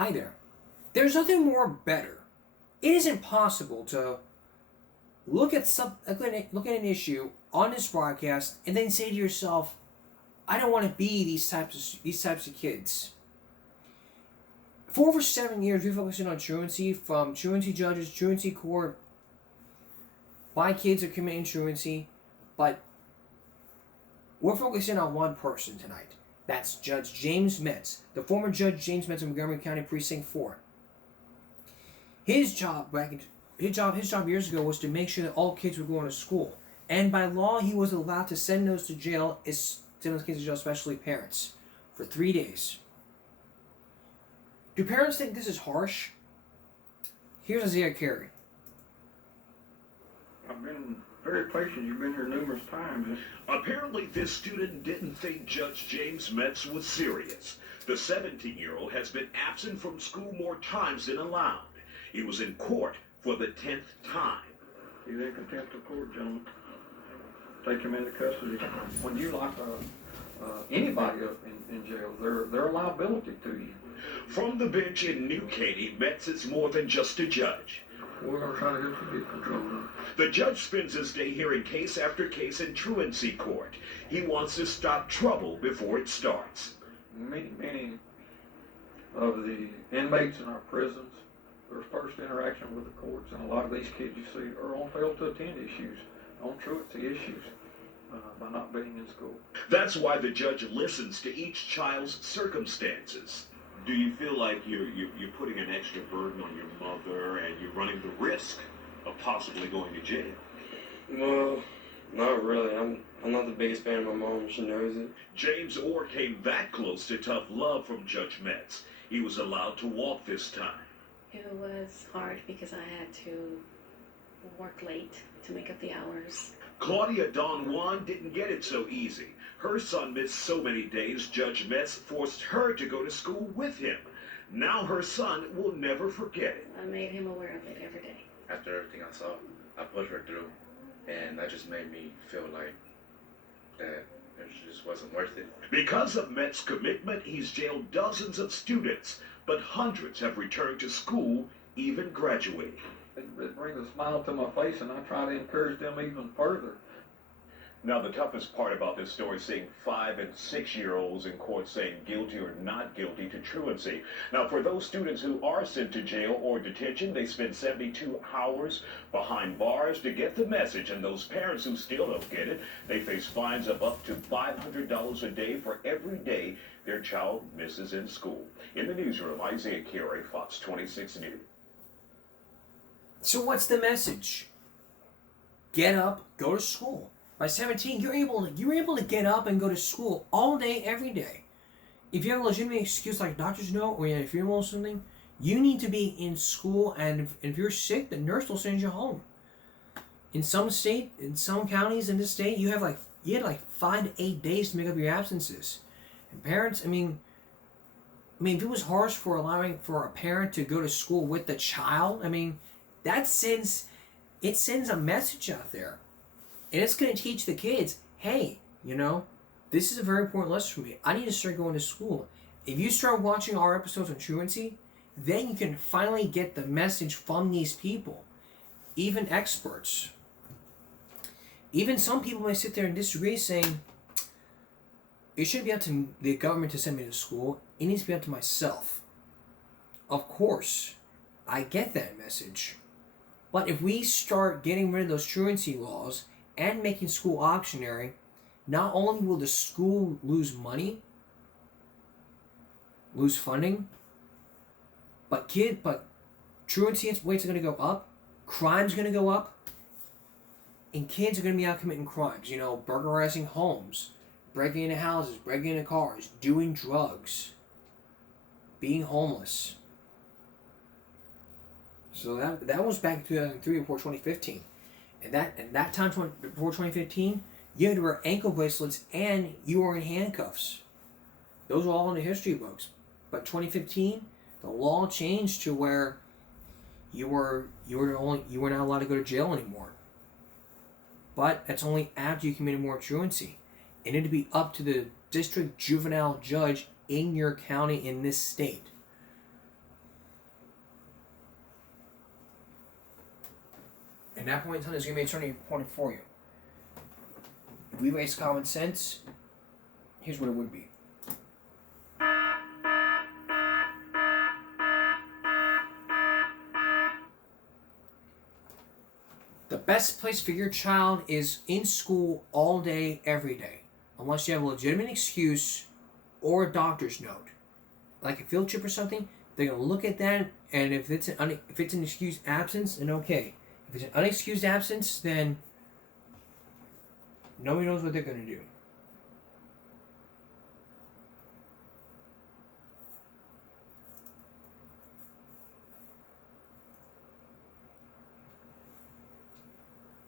Hi there. There's nothing more better. It is impossible to look at an issue on this broadcast and then say to yourself, "I don't want to be these types of kids." For over 7 years, we focused on truancy, from truancy judges, truancy court, why kids are committing truancy, but we're focusing on one person tonight. That's Judge James Metz, the former Judge James Metz of Montgomery County Precinct 4. His job years ago was to make sure that all kids were going to school, and by law, he was allowed to send those to jail, especially parents, for 3 days. Do parents think this is harsh? Here's Isaiah Carey. I've been very patient. You've been here numerous times. Apparently, this student didn't think Judge James Metz was serious. The 17-year-old has been absent from school more times than allowed. He was in court for the 10th time. He's in contempt of court, gentlemen. Take him into custody. When you lock anybody up in jail, they're a liability to you. From the bench in New Caney, Metz is more than just a judge. We're going to try to help you get control of it. The judge spends his day hearing case after case in truancy court. He wants to stop trouble before it starts. Many of the inmates in our prisons, their first interaction with the courts, and a lot of these kids you see are on fail to attend issues, on truancy issues, by not being in school. That's why the judge listens to each child's circumstances. Do you feel like you're putting an extra burden on your mother and you're running the risk of possibly going to jail? No, not really. I'm not the biggest fan of my mom. She knows it. James Orr came that close to tough love from Judge Metz. He was allowed to walk this time. It was hard because I had to work late to make up the hours. Claudia Don Juan didn't get it so easy. Her son missed so many days, Judge Metz forced her to go to school with him. Now her son will never forget it. I made him aware of it every day. After everything I saw, I put her through, and that just made me feel like that it just wasn't worth it. Because of Metz's commitment, he's jailed dozens of students, but hundreds have returned to school, even graduating. It brings a smile to my face, and I try to encourage them even further. Now, the toughest part about this story is seeing 5- and 6-year-olds in court saying guilty or not guilty to truancy. Now, for those students who are sent to jail or detention, they spend 72 hours behind bars to get the message. And those parents who still don't get it, they face fines of up to $500 a day for every day their child misses in school. In the newsroom, Isaiah Carey, Fox 26 News. So what's the message? Get up, go to school. By 17, you're able to get up and go to school all day, every day. If you have a legitimate excuse like doctor's note or you have a funeral or something, you need to be in school, and if you're sick, the nurse will send you home. In some counties in this state, you had like 5 to 8 days to make up your absences. And parents, I mean, if it was harsh for allowing for a parent to go to school with the child, I mean, it sends a message out there. And it's going to teach the kids, hey, this is a very important lesson for me. I need to start going to school. If you start watching our episodes on truancy, then you can finally get the message from these people, even experts. Even some people may sit there and disagree, saying, it shouldn't be up to the government to send me to school. It needs to be up to myself. Of course, I get that message. But if we start getting rid of those truancy laws and making school optionary, not only will the school lose money, lose funding, but truancy rates are going to go up, crime's going to go up, and kids are going to be out committing crimes. Burglarizing homes, breaking into houses, breaking into cars, doing drugs, being homeless. So that was back in 2003 before 2015. And that time before 2015, you had to wear ankle bracelets and you were in handcuffs. Those are all in the history books. But 2015, the law changed to where you were not allowed to go to jail anymore. But that's only after you committed more truancy. It had to be up to the district juvenile judge in your county in this state. And that point in time is going to be a turning point for you. If we raise common sense, here's what it would be. The best place for your child is in school all day, every day. Unless you have a legitimate excuse or a doctor's note. Like a field trip or something, they're going to look at that, and if it's an excused absence, then okay. If it's an unexcused absence, then nobody knows what they're going to do.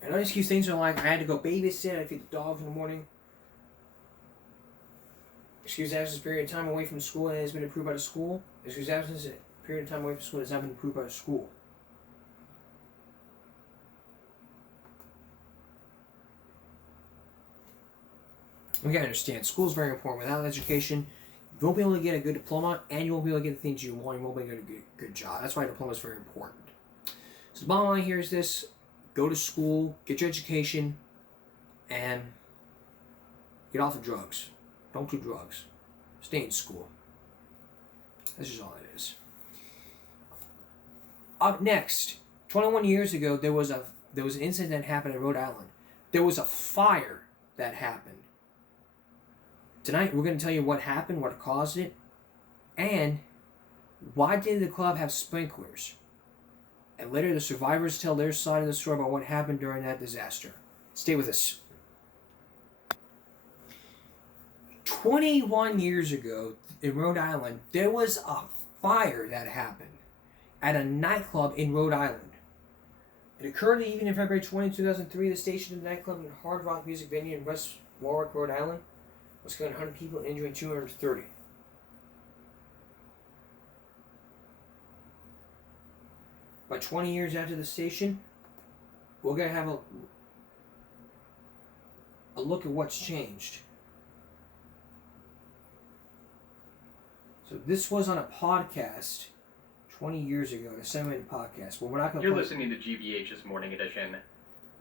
And unexcused things are like, I had to go babysit, I feed the dogs in the morning. Excused absence period of time away from school and has been approved by the school. Excused absence period of time away from school has not been approved by the school. We gotta understand, school is very important. Without education, you won't be able to get a good diploma, and you won't be able to get the things you want. You won't be able to get a good job. That's why a diploma is very important. So the bottom line here is this: go to school, get your education, and get off of drugs. Don't do drugs. Stay in school. That's just all it is. Up next, 21 years ago, there was an incident that happened in Rhode Island. There was a fire that happened. Tonight, we're going to tell you what happened, what caused it, and why did the club have sprinklers. And later, the survivors tell their side of the story about what happened during that disaster. Stay with us. 21 years ago in Rhode Island, there was a fire that happened at a nightclub in Rhode Island. It occurred the evening of February 20, 2003. The station of the nightclub and hard rock music venue in West Warwick, Rhode Island, was killing 100 people and injuring 230. By 20 years after the station, we're going to have a look at what's changed. So this was on a podcast 20 years ago, a 7-minute podcast. Well, we're not going to. You're listening to GBH's Morning Edition.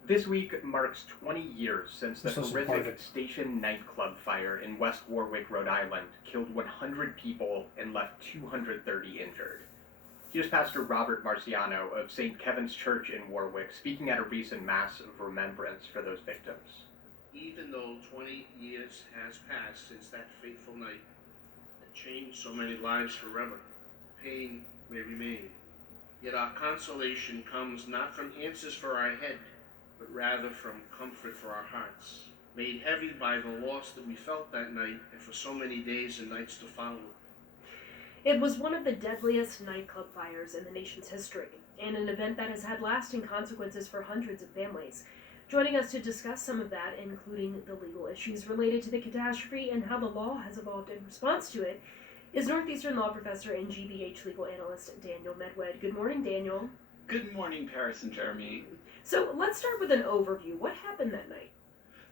This week marks 20 years since the horrific station nightclub fire in West Warwick, Rhode Island, killed 100 people and left 230 injured. Here's Pastor Robert Marciano of St. Kevin's Church in Warwick speaking at a recent Mass of Remembrance for those victims. Even though 20 years has passed since that fateful night that changed so many lives forever, pain may remain. Yet our consolation comes not from answers for our head, but rather from comfort for our hearts, made heavy by the loss that we felt that night and for so many days and nights to follow. It was one of the deadliest nightclub fires in the nation's history, and an event that has had lasting consequences for hundreds of families. Joining us to discuss some of that, including the legal issues related to the catastrophe and how the law has evolved in response to it, is Northeastern Law Professor and GBH legal analyst Daniel Medwed. Good morning, Daniel. Good morning, Paris and Jeremy. So let's start with an overview. What happened that night?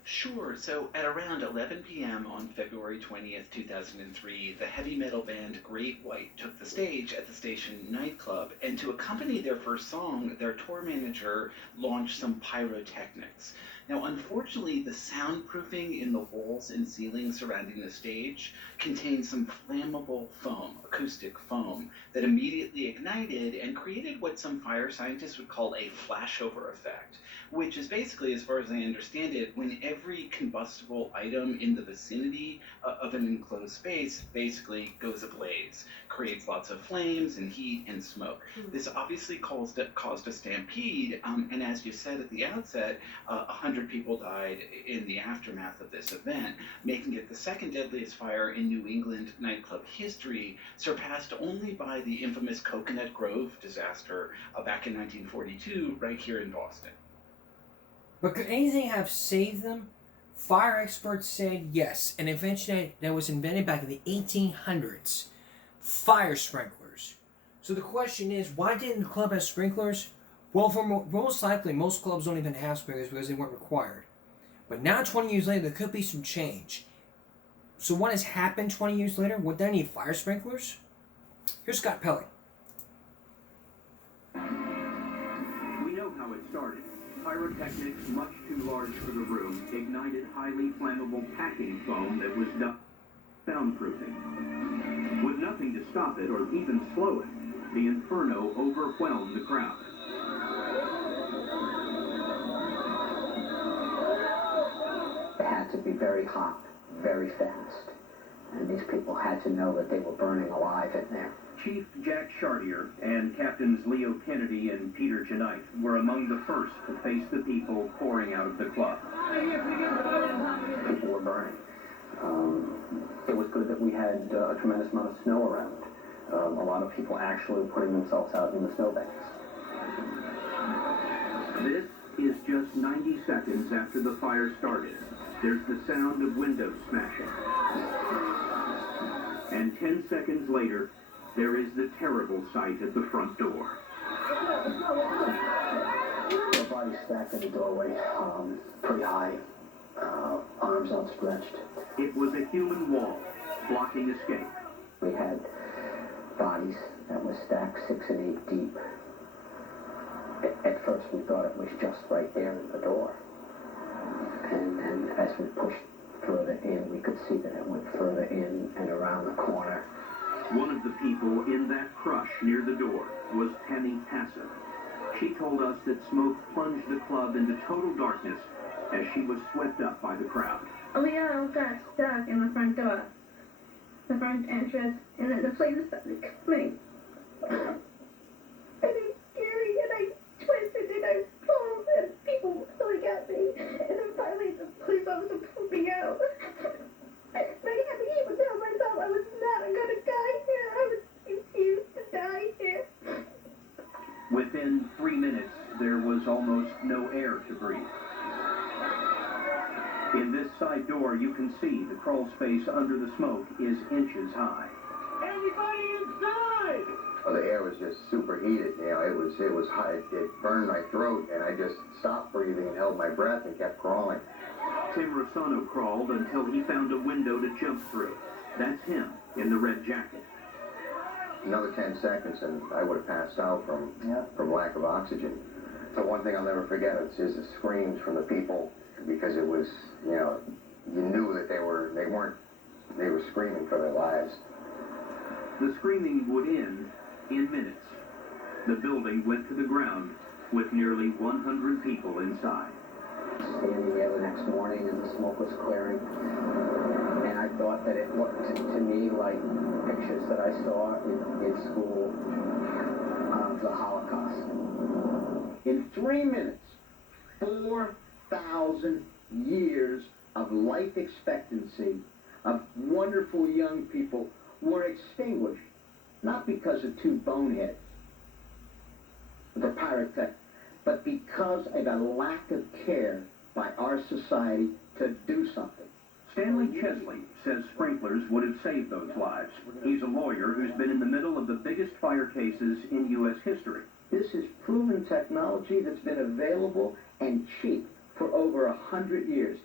Sure. So at around 11 p.m. on February 20th, 2003, the heavy metal band Great White took the stage at the station nightclub, and to accompany their first song, their tour manager launched some pyrotechnics. Now, unfortunately, the soundproofing in the walls and ceiling surrounding the stage contained some flammable foam, acoustic foam, that immediately ignited and created what some fire scientists would call a flashover effect, which is basically, as far as I understand it, when every combustible item in the vicinity of an enclosed space basically goes ablaze, creates lots of flames and heat and smoke. This obviously caused a stampede, and as you said at the outset, 100 people died in the aftermath of this event, making it the second deadliest fire in New England nightclub history, surpassed only by the infamous Coconut Grove disaster back in 1942 right here in Boston. But could anything have saved them? Fire experts said yes, an invention that was invented back in the 1800s. Fire sprinklers. So the question is, why didn't the club have sprinklers? Well, for most likely, most clubs don't even have sprinklers because they weren't required. But now, 20 years later, there could be some change. So what has happened 20 years later? Would they need fire sprinklers? Here's Scott Pelley. We know how it started. pyrotechnics much too large for the room ignited highly flammable packing foam that was done soundproofing. With nothing to stop it or even slow it, the inferno overwhelmed the crowd. It had to be very hot, very fast, and these people had to know that they were burning alive in there. Chief Jack Chartier and Captains Leo Kennedy and Peter Genite were among the first to face the people pouring out of the club. People were burning. It was good that we had a tremendous amount of snow around. A lot of people actually putting themselves out in the snowbanks. This is just 90 seconds after the fire started. There's the sound of windows smashing. And 10 seconds later, there is the terrible sight at the front door. The body stacked in the doorway, pretty high, arms outstretched. It was a human wall, blocking escape. We had bodies that were stacked 6 and 8 deep. At first we thought it was just right there in the door. And then as we pushed further in, we could see that it went further in and around the corner. One of the people in that crush near the door was Tammy Tassin. She told us that smoke plunged the club into total darkness as she was swept up by the crowd. Leo got stuck in the front door, the front entrance, and then the flames started coming. And it's scary, and I twisted and I pulled, and people really got me. And then finally the police officer pulled me out. And I had to even tell myself I was not gonna die here. I was refused to die here. Within 3 minutes, there was almost no air to breathe. In this side door, you can see the crawl space under the smoke is inches high. Everybody inside! Well, the air was just superheated, you know, it was hot, it burned my throat, and I just stopped breathing and held my breath and kept crawling. Tim Rossano crawled until he found a window to jump through. That's him in the red jacket. Another 10 seconds and I would have passed out from lack of oxygen. So one thing I'll never forget is the screams from the people, because it was, you know, you knew that they were screaming for their lives. The screaming would end in minutes. The building went to the ground with nearly 100 people inside. Standing there the next morning and the smoke was clearing, and I thought that it looked to me like pictures that I saw in school of the Holocaust. In 3 minutes, 4,000 years of life expectancy of wonderful young people were extinguished, not because of two boneheads, the pyrotech, but because of a lack of care by our society to do something. Stanley Chesley says sprinklers would have saved those lives. He's a lawyer who's been in the middle of the biggest fire cases in U.S. history. This is proven technology that's been available and cheap for over 100 years.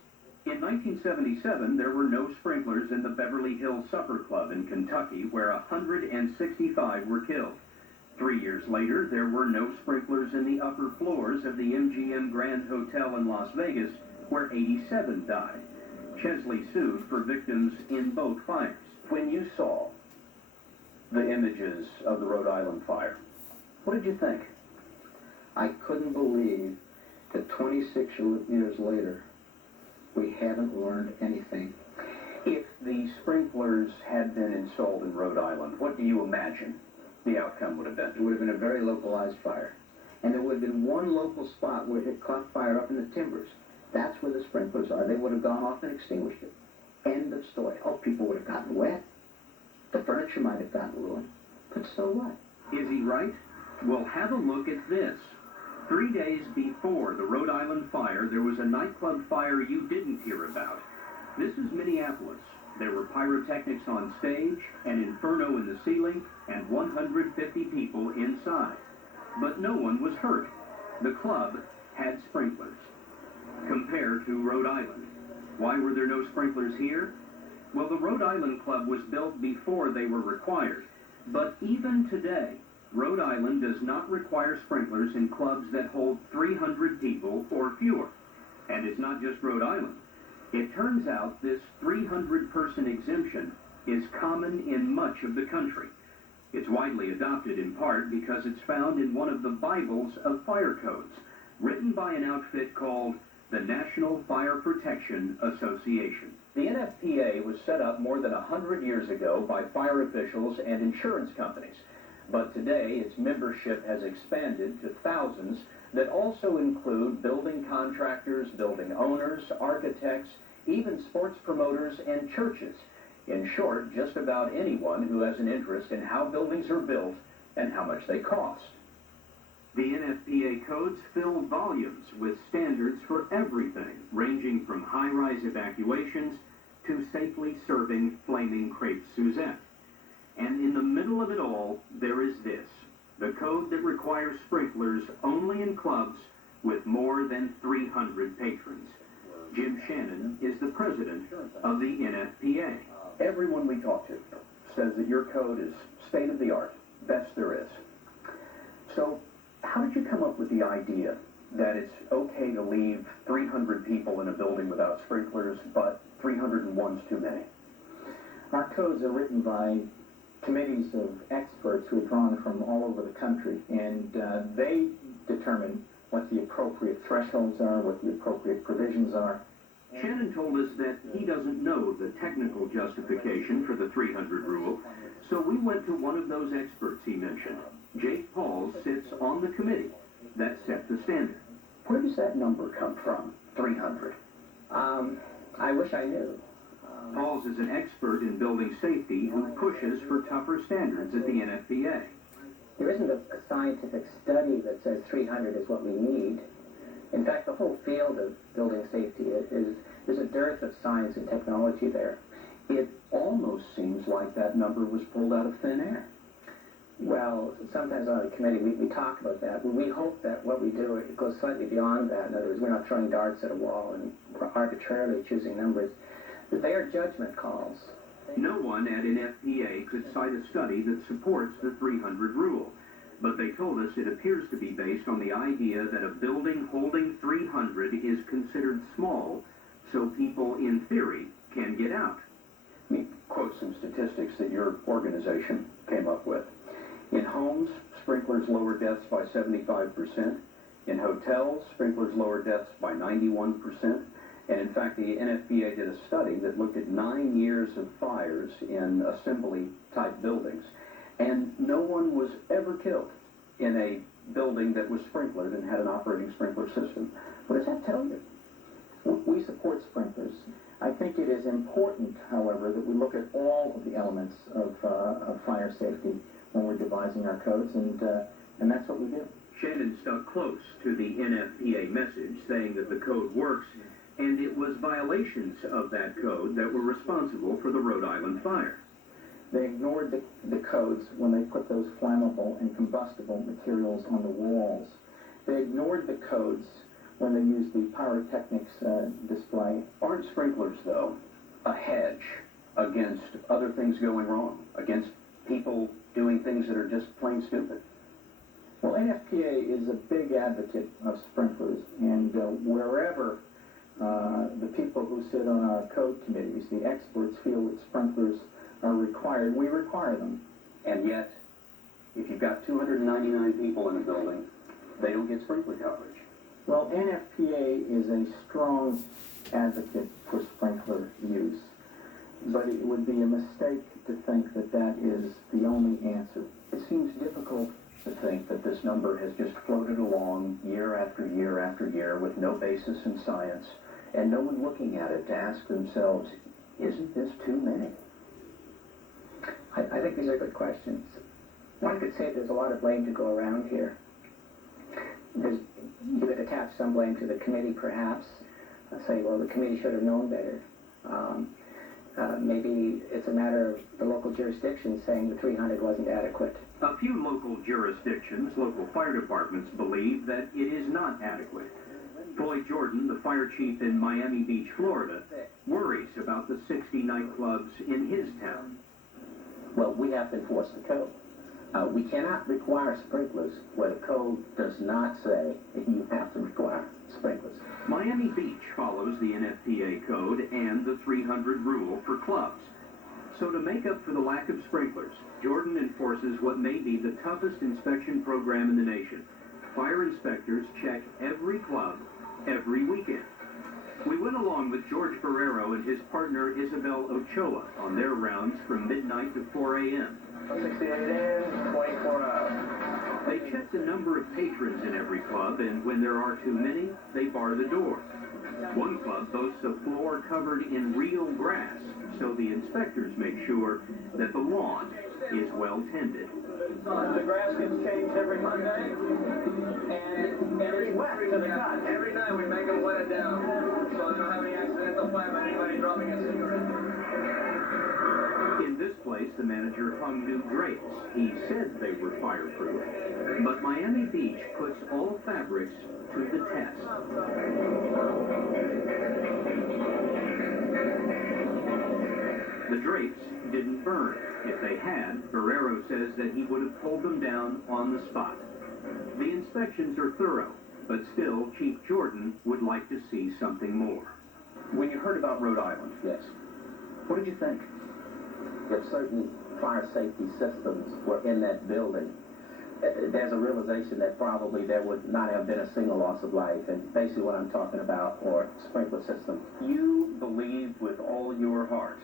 In 1977, there were no sprinklers in the Beverly Hills Supper Club in Kentucky, where 165 were killed. 3 years later, there were no sprinklers in the upper floors of the MGM Grand Hotel in Las Vegas, where 87 died. Chesley sued for victims in both fires. When you saw the images of the Rhode Island fire, what did you think? I couldn't believe that 26 years later, we haven't learned anything. If the sprinklers had been installed in Rhode Island, what do you imagine the outcome would have been? It would have been a very localized fire. And there would have been one local spot where it caught fire up in the timbers. That's where the sprinklers are. They would have gone off and extinguished it. End of story. Oh, people would have gotten wet. The furniture might have gotten ruined. But so what? Is he right? Well, have a look at this. 3 days before the Rhode Island fire, there was a nightclub fire you didn't hear about. This is Minneapolis. There were pyrotechnics on stage, an inferno in the ceiling, and 150 people inside. But no one was hurt. The club had sprinklers. Compare to Rhode Island. Why were there no sprinklers here? Well, the Rhode Island Club was built before they were required. But even today, Rhode Island does not require sprinklers in clubs that hold 300 people or fewer. And it's not just Rhode Island. It turns out this 300-person exemption is common in much of the country. It's widely adopted in part because it's found in one of the Bibles of fire codes, written by an outfit called the National Fire Protection Association. The NFPA was set up more than 100 years ago by fire officials and insurance companies. But today, its membership has expanded to thousands that also include building contractors, building owners, architects, even sports promoters and churches. In short, just about anyone who has an interest in how buildings are built and how much they cost. The NFPA codes fill volumes with standards for everything, ranging from high-rise evacuations to safely serving flaming crepe Suzette. And in the middle of it all, there is this, the code that requires sprinklers only in clubs with more than 300 patrons. Jim Shannon is the president of the NFPA. Everyone we talk to says that your code is state-of-the-art, best there is. So, how did you come up with the idea that it's okay to leave 300 people in a building without sprinklers, but 301's too many? Our codes are written by committees of experts who are drawn from all over the country, and they determine what the appropriate thresholds are, what the appropriate provisions are. Shannon told us that he doesn't know the technical justification for the 300 rule, so we went to one of those experts he mentioned. Jake Pauls sits on the committee that set the standard. Where does that number come from, 300? I wish I knew. Pauls is an expert in building safety who pushes for tougher standards at the NFPA. There isn't a scientific study that says 300 is what we need. In fact, the whole field of building safety there's a dearth of science and technology there. It almost seems like that number was pulled out of thin air. Well, sometimes on the committee we talk about that. We hope that what we do, it goes slightly beyond that. In other words, we're not throwing darts at a wall and arbitrarily choosing numbers. They are judgment calls. No one at NFPA could cite a study that supports the 300 rule, but they told us it appears to be based on the idea that a building holding 300 is considered small, so people, in theory, can get out. Let me quote some statistics that your organization came up with. In homes, sprinklers lower deaths by 75%. In hotels, sprinklers lower deaths by 91%. And in fact, the NFPA did a study that looked at 9 years of fires in assembly-type buildings, and no one was ever killed in a building that was sprinklered and had an operating sprinkler system. What does that tell you? We support sprinklers. I think it is important, however, that we look at all of the elements of fire safety when we're devising our codes, and that's what we do. Shannon stuck close to the NFPA message, saying that the code works, and it was violations of that code that were responsible for the Rhode Island fire. They ignored the codes when they put those flammable and combustible materials on the walls. They ignored the codes when they used the pyrotechnics display. Aren't sprinklers, though, a hedge against other things going wrong, against people doing things that are just plain stupid? Well, NFPA is a big advocate of sprinklers, and wherever the people who sit on our code committees, the experts, feel that sprinklers are required, we require them. And yet, if you've got 299 people in a building, they don't get sprinkler coverage. Well, NFPA is a strong advocate for sprinkler use, but it would be a mistake to think that that is the only answer. It seems difficult to think that this number has just floated along year after year after year with no basis in science, and no one looking at it to ask themselves, isn't this too many? I think these are good questions. One could say there's a lot of blame to go around here. You could attach some blame to the committee, perhaps. Say, well, the committee should have known better. Maybe it's a matter of the local jurisdiction saying the 300 wasn't adequate. A few local jurisdictions, local fire departments, believe that it is not adequate. Floyd Jordan, the fire chief in Miami Beach, Florida, worries about the 60 nightclubs in his town. Well, we have to enforce the code. we cannot require sprinklers where the code does not say that you have to require sprinklers. Miami Beach follows the NFPA code and the 300 rule for clubs. So to make up for the lack of sprinklers, Jordan enforces what may be the toughest inspection program in the nation. Fire inspectors check every club every weekend. We went along with George Ferrero and his partner Isabel Ochoa on their rounds from midnight to 4 a.m. 68 in, 24 out. They check the number of patrons in every club, and when there are too many, they bar the door. One club boasts a floor covered in real grass, so the inspectors make sure that the lawn is well tended. The grass gets changed every Monday, and it's wet to the cut. Every night we make them wet it down, so they don't have any accidental fire by anybody dropping a cigarette. In this place, the manager hung new drapes. He said they were fireproof, but Miami Beach puts all fabrics to the test. The drapes didn't burn. If they had, Ferrero says that he would have pulled them down on the spot. The inspections are thorough, but still, Chief Jordan would like to see something more. When you heard about Rhode Island, yes, what did you think? If certain fire safety systems were in that building, there's a realization that probably there would not have been a single loss of life, and basically what I'm talking about are sprinkler systems. You believe with all your heart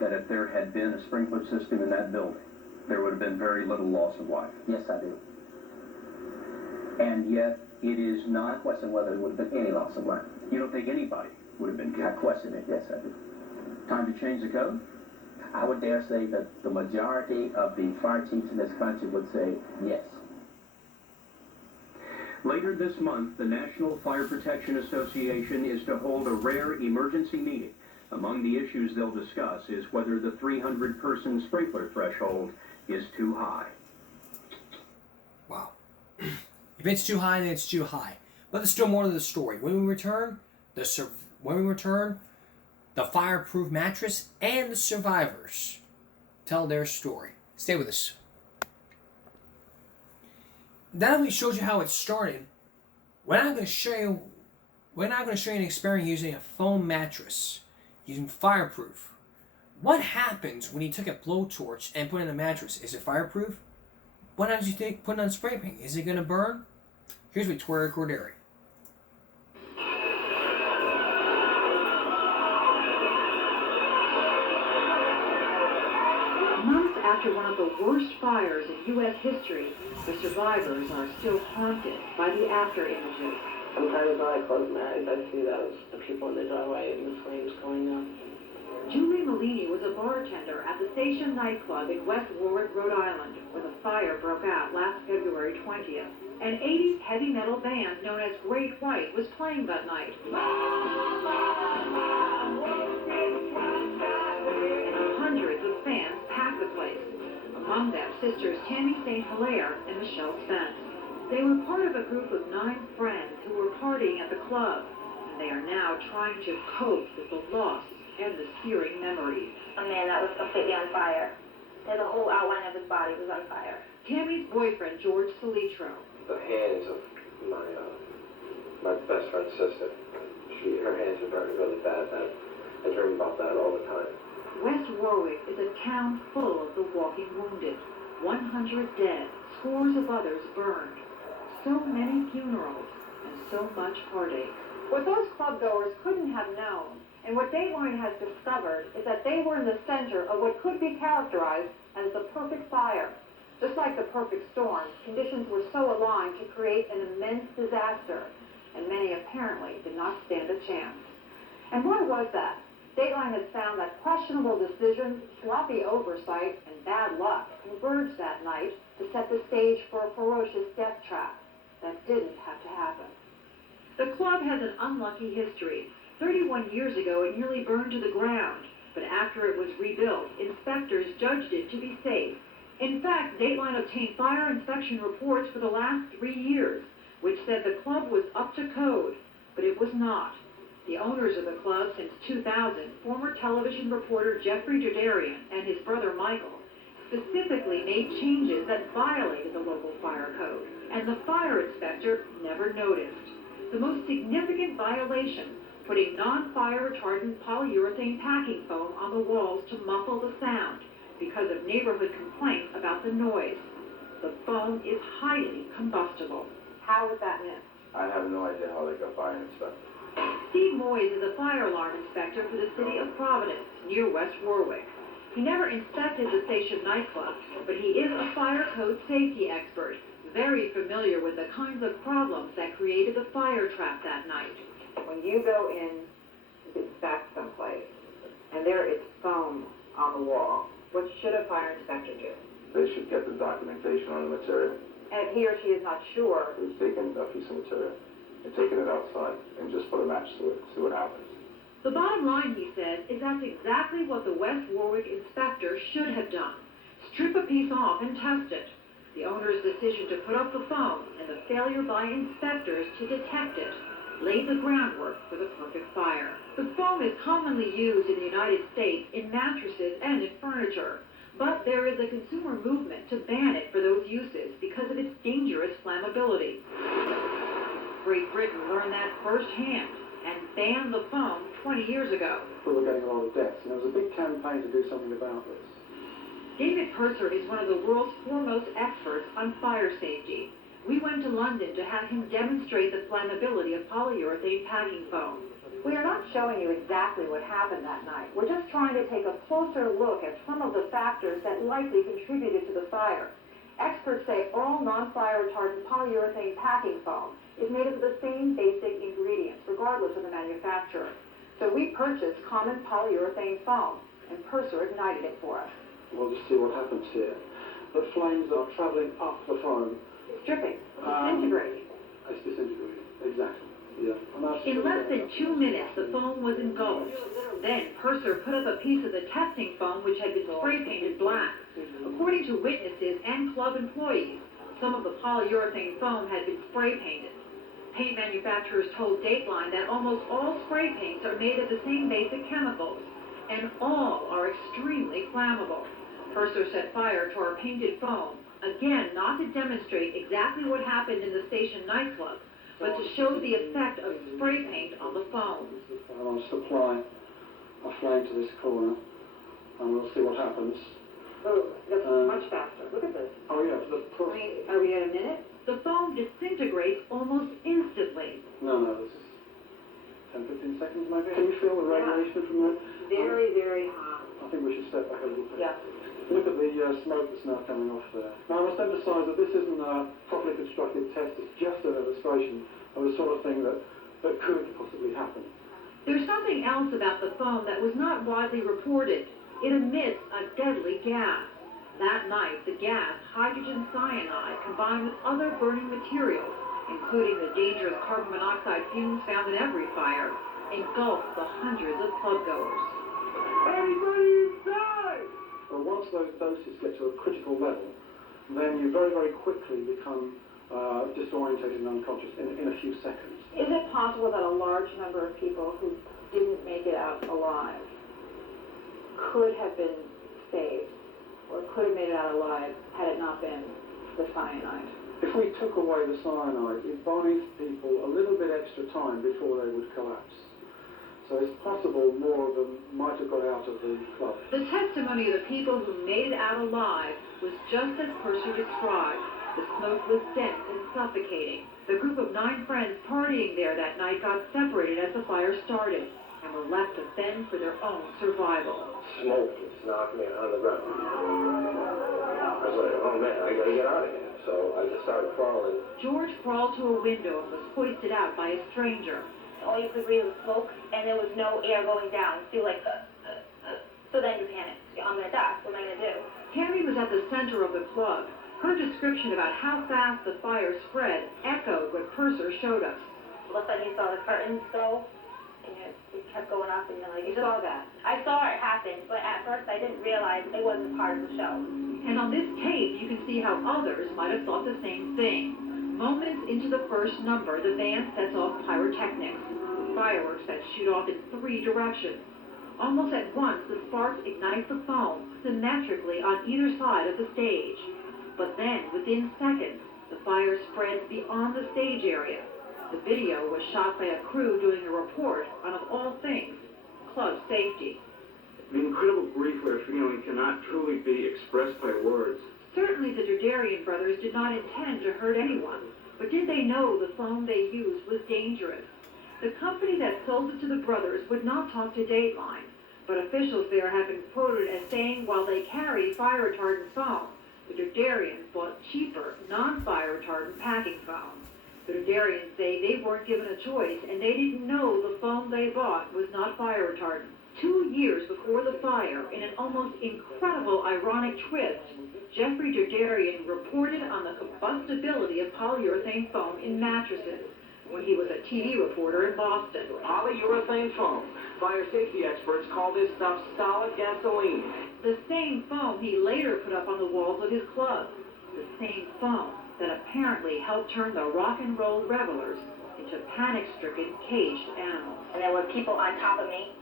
that if there had been a sprinkler system in that building, there would have been very little loss of life? Yes, I do. And yet, it is not a question whether there would have been any loss of life. You don't think anybody would have been killed? I question it, yes, I do. Time to change the code? I would dare say that the majority of the fire chiefs in this country would say yes. Later this month, the National Fire Protection Association is to hold a rare emergency meeting. Among the issues they'll discuss is whether the 300-person sprinkler threshold is too high. Wow. If it's too high, then it's too high. But there's still more to the story. When we return, the fireproof mattress and the survivors tell their story. Stay with us. Now that we showed you how it started, we're not going to show you an experiment using a foam mattress, using fireproof. What happens when you took a blowtorch and put it in a mattress? Is it fireproof? What happens if you put it on spray paint? Is it going to burn? Here's Victoria Corderi. Months after one of the worst fires in U.S. history, the survivors are still haunted by the after images. Sometimes when I close my eyes, I see the people in the doorway and the flames going up. Julie Malini was a bartender at the Station nightclub in West Warwick, Rhode Island, where the fire broke out last February 20th. An 80s heavy metal band known as Great White was playing that night. And hundreds of fans packed the place. Among them, sisters Tammy St. Hilaire and Michelle Spence. They were part of a group of 9 friends who were partying at the club, and they are now trying to cope with the loss and the searing memories. A man that was completely on fire. The whole outline of his body was on fire. Tammy's boyfriend, George Salitro. The hands of my best friend's sister. Her hands are burned really bad. I dream about that all the time. West Warwick is a town full of the walking wounded. 100 dead, scores of others burned. So many funerals, and so much heartache. What those clubgoers couldn't have known, and what Dateline has discovered, is that they were in the center of what could be characterized as the perfect fire. Just like the perfect storm, conditions were so aligned to create an immense disaster, and many apparently did not stand a chance. And why was that? Dateline has found that questionable decisions, sloppy oversight, and bad luck converged that night to set the stage for a ferocious death trap that didn't have to happen. The club has an unlucky history. 31 years ago, it nearly burned to the ground, but after it was rebuilt, inspectors judged it to be safe. In fact, Dateline obtained fire inspection reports for the last 3 years, which said the club was up to code, but it was not. The owners of the club since 2000, former television reporter Jeffrey Derderian and his brother Michael, specifically made changes that violated the local fire code, and the fire inspector never noticed. The most significant violation, putting non-fire retardant polyurethane packing foam on the walls to muffle the sound because of neighborhood complaints about the noise. The foam is highly combustible. How was that missed? I have no idea how they got fire inspector. Steve Moyes is a fire alarm inspector for the city of Providence, near West Warwick. He never inspected the Station nightclub, but he is a fire code safety expert, very familiar with the kinds of problems that created the fire trap that night. When you go in to inspect someplace, and there is foam on the wall, what should a fire inspector do? They should get the documentation on the material. And if he or she is not sure, We've taken a piece of material and taken it outside and just put a match to it, see what happens. The bottom line, he says, is that's exactly what the West Warwick inspector should have done. Strip a piece off and test it. The owner's decision to put up the foam and the failure by inspectors to detect it laid the groundwork for the perfect fire. The foam is commonly used in the United States in mattresses and in furniture, but there is a consumer movement to ban it for those uses because of its dangerous flammability. Great Britain learned that firsthand and banned the foam 20 years ago. We were getting a lot of deaths, and there was a big campaign to do something about this. David Purser is one of the world's foremost experts on fire safety. We went to London to have him demonstrate the flammability of polyurethane packing foam. we are not showing you exactly what happened that night. We're just trying to take a closer look at some of the factors that likely contributed to the fire. Experts say all non-fire retardant polyurethane packing foam is made of the same basic ingredients, regardless of the manufacturer. So we purchased common polyurethane foam, and Purser ignited it for us. We'll just see what happens here. The flames are traveling up the foam. It's dripping, disintegrating. It's disintegrating, exactly. Yeah. In less than 2 minutes, the foam was engulfed. Then Purser put up a piece of the testing foam which had been spray painted black. According to witnesses and club employees, some of the polyurethane foam had been spray painted. Paint manufacturers told Dateline that almost all spray paints are made of the same basic chemicals, and all are extremely flammable. Purser set fire to our painted foam, again not to demonstrate exactly what happened in the Station nightclub, but to show the effect of spray paint on the foam. I'll just apply a flame to this corner, and we'll see what happens. Oh, that's much faster. Look at this. Oh yeah, Are we at a minute? The foam disintegrates almost instantly. No, this is 10, 15 seconds maybe. Can you feel the radiation from that? Very, very hot. I think we should step back a little bit. Yeah. Look at the smoke that's now coming off there. Now I must emphasise that this isn't a properly constructed test, it's just an illustration of the sort of thing that could possibly happen. There's something else about the foam that was not widely reported. It emits a deadly gas. That night, the gas, hydrogen cyanide, combined with other burning materials, including the dangerous carbon monoxide fumes found in every fire, engulfed the hundreds of clubgoers. Anybody inside? Well, once those doses get to a critical level, then you very, very quickly become disorientated and unconscious in a few seconds. Is it possible that a large number of people who didn't make it out alive could have been saved, or could have made it out alive had it not been the cyanide? If we took away the cyanide, it buys people a little bit extra time before they would collapse. So it's possible more of them might have got out of the club. The testimony of the people who made it out alive was just as Purser described. The smoke was dense and suffocating. The group of 9 friends partying there that night got separated as the fire started and were left to fend for their own survival. Smoke is knocking me on the ground. I was like, oh man, I gotta get out of here. So I just started crawling. George crawled to a window and was hoisted out by a stranger. All you could breathe was smoke, and there was no air going down. So you're like, so then you panic. I'm gonna die. What am I gonna do? Tammy was at the center of the club. Her description about how fast the fire spread echoed what Purser showed us. All of a sudden you saw the curtains go, and it kept going up, and you're like, You saw that? I saw it happen, but at first I didn't realize it wasn't part of the show. And on this tape, you can see how others might have thought the same thing. Moments into the first number, the band sets off pyrotechnics, fireworks that shoot off in 3 directions. Almost at once, the sparks ignite the foam symmetrically on either side of the stage. But then, within seconds, the fire spreads beyond the stage area. The video was shot by a crew doing a report on, of all things, club safety. The incredible grief we're feeling cannot truly be expressed by words. Certainly the Derderian brothers did not intend to hurt anyone, but did they know the foam they used was dangerous? The company that sold it to the brothers would not talk to Dateline, but officials there have been quoted as saying while they carried fire retardant foam, the Derderians bought cheaper, non-fire retardant packing foam. The Derderians say they weren't given a choice and they didn't know the foam they bought was not fire retardant. 2 years before the fire, in an almost incredible ironic twist, Jeffrey Derderian reported on the combustibility of polyurethane foam in mattresses when he was a TV reporter in Boston. Polyurethane foam. Fire safety experts call this stuff solid gasoline. The same foam he later put up on the walls of his club. The same foam that apparently helped turn the rock and roll revelers into panic-stricken, caged animals. And there were people on top of me,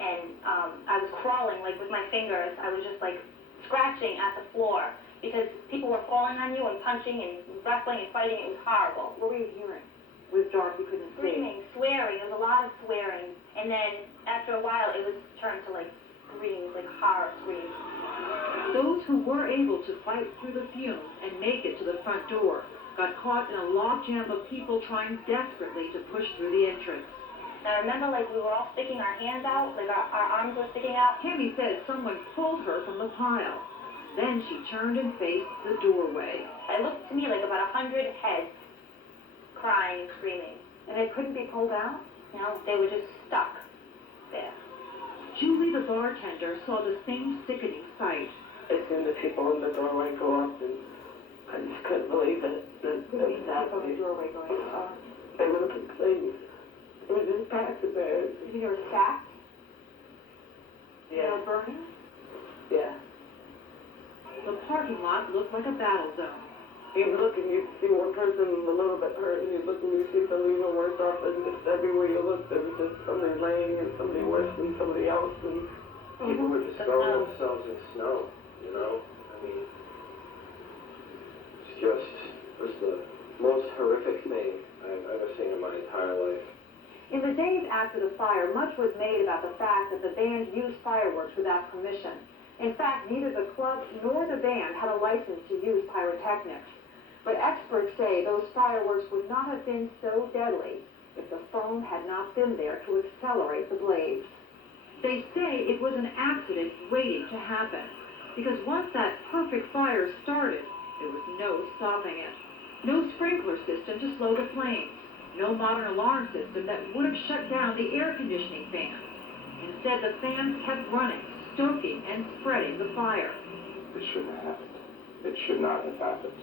and I was crawling, like, with my fingers. I was just, like, scratching at the floor because people were falling on you and punching and wrestling and fighting. It was horrible. What were you hearing? It was dark, you couldn't see. Screaming, swearing. There was a lot of swearing. And then after a while, it was turned to, like, screams, like horror screams. Those who were able to fight through the fumes and make it to the front door got caught in a logjam of people trying desperately to push through the entrance. And I remember, like, we were all sticking our hands out, like our arms were sticking out. Tammy says someone pulled her from the pile. Then she turned and faced the doorway. It looked to me like about 100 heads crying and screaming. And they couldn't be pulled out? No, they were just stuck there. Julie, the bartender, saw the same sickening sight. I seen the people in the doorway go up, and I just couldn't believe it. People in the doorway going up. They were looking clean. It was just passive bears. You think they were stacked? Yeah. They were burning? Yeah. The parking lot looked like a battle zone. You look and you see one person a little bit hurt, and you look and you see somebody even worse off, and just everywhere you look, there was just somebody laying and somebody worse than somebody else. And people were just throwing themselves in snow, you know? I mean, it was the most horrific thing I've ever seen in my entire life. In the days after the fire, much was made about the fact that the band used fireworks without permission. In fact, neither the club nor the band had a license to use pyrotechnics. But experts say those fireworks would not have been so deadly if the foam had not been there to accelerate the blaze. They say it was an accident waiting to happen, because once that perfect fire started, there was no stopping it. No sprinkler system to slow the flames. No modern alarm system that would have shut down the air conditioning fans. Instead, the fans kept running, stoking and spreading the fire. It shouldn't have happened. It should not have happened.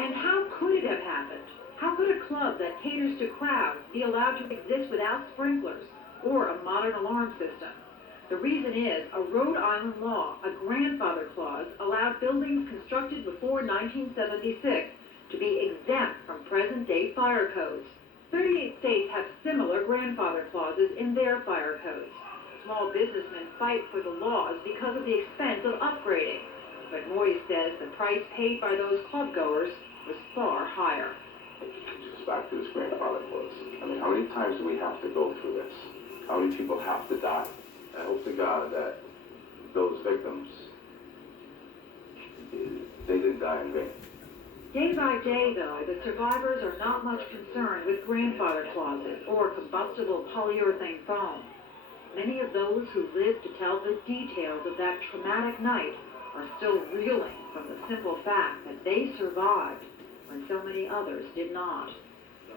And how could it have happened? How could a club that caters to crowds be allowed to exist without sprinklers or a modern alarm system? The reason is a Rhode Island law, a grandfather clause, allowed buildings constructed before 1976 to be exempt from present-day fire codes. 38 states have similar grandfather clauses in their fire codes. Small businessmen fight for the laws because of the expense of upgrading. But Moyes says the price paid by those clubgoers was far higher. Just back to this grandfather clause. I mean, how many times do we have to go through this? How many people have to die? I hope to God that those victims, they didn't die in vain. Day by day, though, the survivors are not much concerned with grandfather clauses or combustible polyurethane foam. Many of those who lived to tell the details of that traumatic night are still reeling from the simple fact that they survived when so many others did not.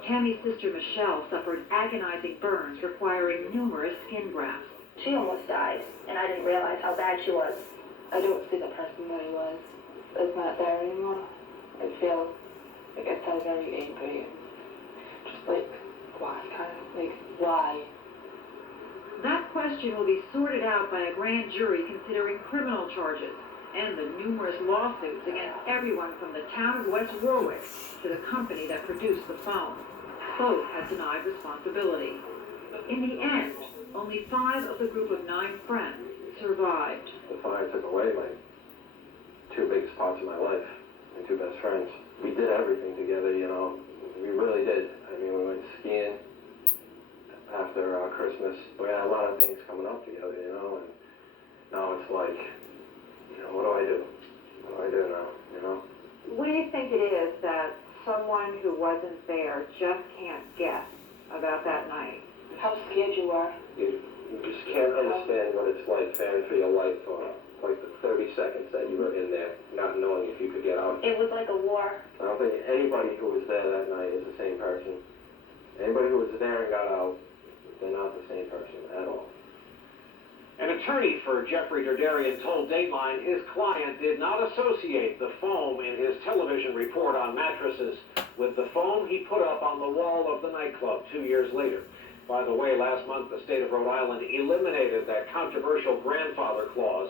Tammy's sister Michelle suffered agonizing burns requiring numerous skin grafts. She almost died, and I didn't realize how bad she was. I don't see the person that he was. Is not there anymore. I feel like I felt very angry. Just like, why? Kind of like, why? That question will be sorted out by a grand jury considering criminal charges and the numerous lawsuits against everyone from the town of West Warwick to the company that produced the foam. Both have denied responsibility. In the end, only 5 of the group of 9 friends survived. The fire took away my 2 biggest parts of my life, my 2 best friends. We did everything together, you know. We really did. I mean, we went skiing after Christmas. We had a lot of things coming up together, you know, and now it's like, you know, what do I do? What do I do now, you know? What do you think it is that someone who wasn't there just can't guess about that night? How scared you are. You just can't understand what it's like fearing for your life for like the 30 seconds that you were in there, not knowing if you could get out. It was like a war. I don't think anybody who was there that night is the same person. Anybody who was there and got out, they're not the same person at all. An attorney for Jeffrey Derderian told Dateline his client did not associate the foam in his television report on mattresses with the foam he put up on the wall of the nightclub 2 years later. By the way, last month the state of Rhode Island eliminated that controversial grandfather clause.